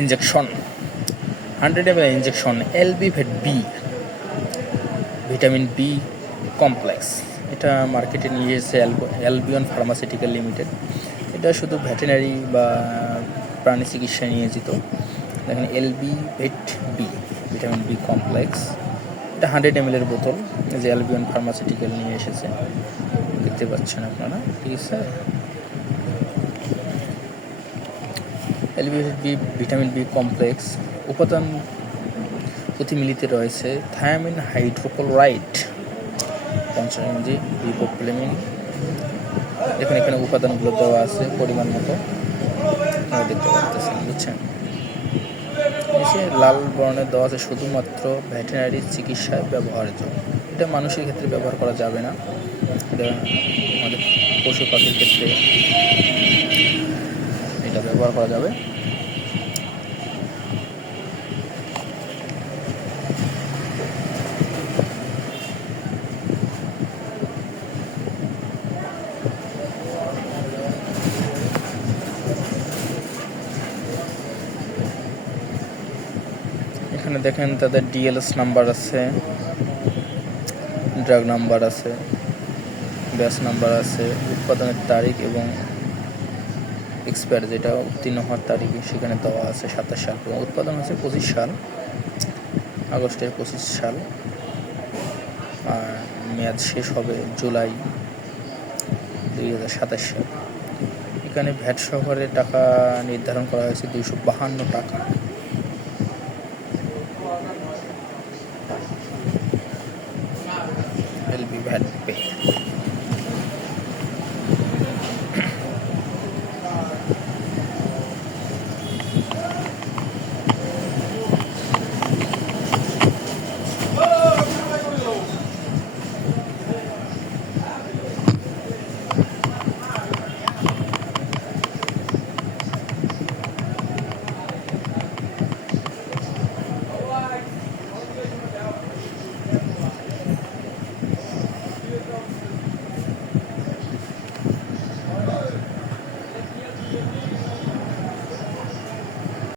Injection 100 ml injection LB ভেট B vitamin B complex. এটা মার্কেটে নিয়ে এসেছে অ্যালবিয়ন ফার্মাসিউটিক্যাল লিমিটেড। এটা শুধু ভেটেরিনারি বা প্রাণী চিকিৎসায় নিয়োজিত। দেখেন এলবি ভেট বি ভিটামিন বি কমপ্লেক্স, এটা 100 ml এর বোতল, যে অ্যালবিয়ন ফার্মাসিউটিক্যাল নিয়ে এসেছে, দেখতে পাচ্ছেন আপনারা। ঠিক আছে, LB B vitamin B complex উপাদান প্রতি মিলিতে রয়েছে থায়ামিন হাইড্রোক্লোরাইড, 50 mg, রিবোফ্লেভিন। এখানে উপাদানগুলো দেওয়া আছে পরিমাণ মতো, আপনারা দেখতে পাচ্ছেন, বুঝছেন। নিচে লাল বর্ণের দেওয়া আছে শুধুমাত্র ভেটেরিনারি চিকিৎসায় ব্যবহারের জন্য। এটা মানুষের ক্ষেত্রে ব্যবহার করা যাবে না, এটা আমাদের পশু পাখির ক্ষেত্রে এটা ব্যবহার করা যাবে। এখানে দেখেন তাদের ডিএলএস নাম্বার আছে, ড্রাগ নাম্বার আছে, ব্যাচ নাম্বার আছে, উৎপাদনের তারিখ এবং এক্সপায়ার, যেটা উত্তীর্ণ হওয়ার তারিখ সেখানে দেওয়া আছে 27 সাল, এবং উৎপাদন হচ্ছে 25 সাল, আগস্টের 25 সাল, আর মেয়াদ শেষ হবে জুলাই 2027 সাল। এখানে ভ্যাট সহকারে টাকা নির্ধারণ করা হয়েছে 252 টাকা। LB VAT pay.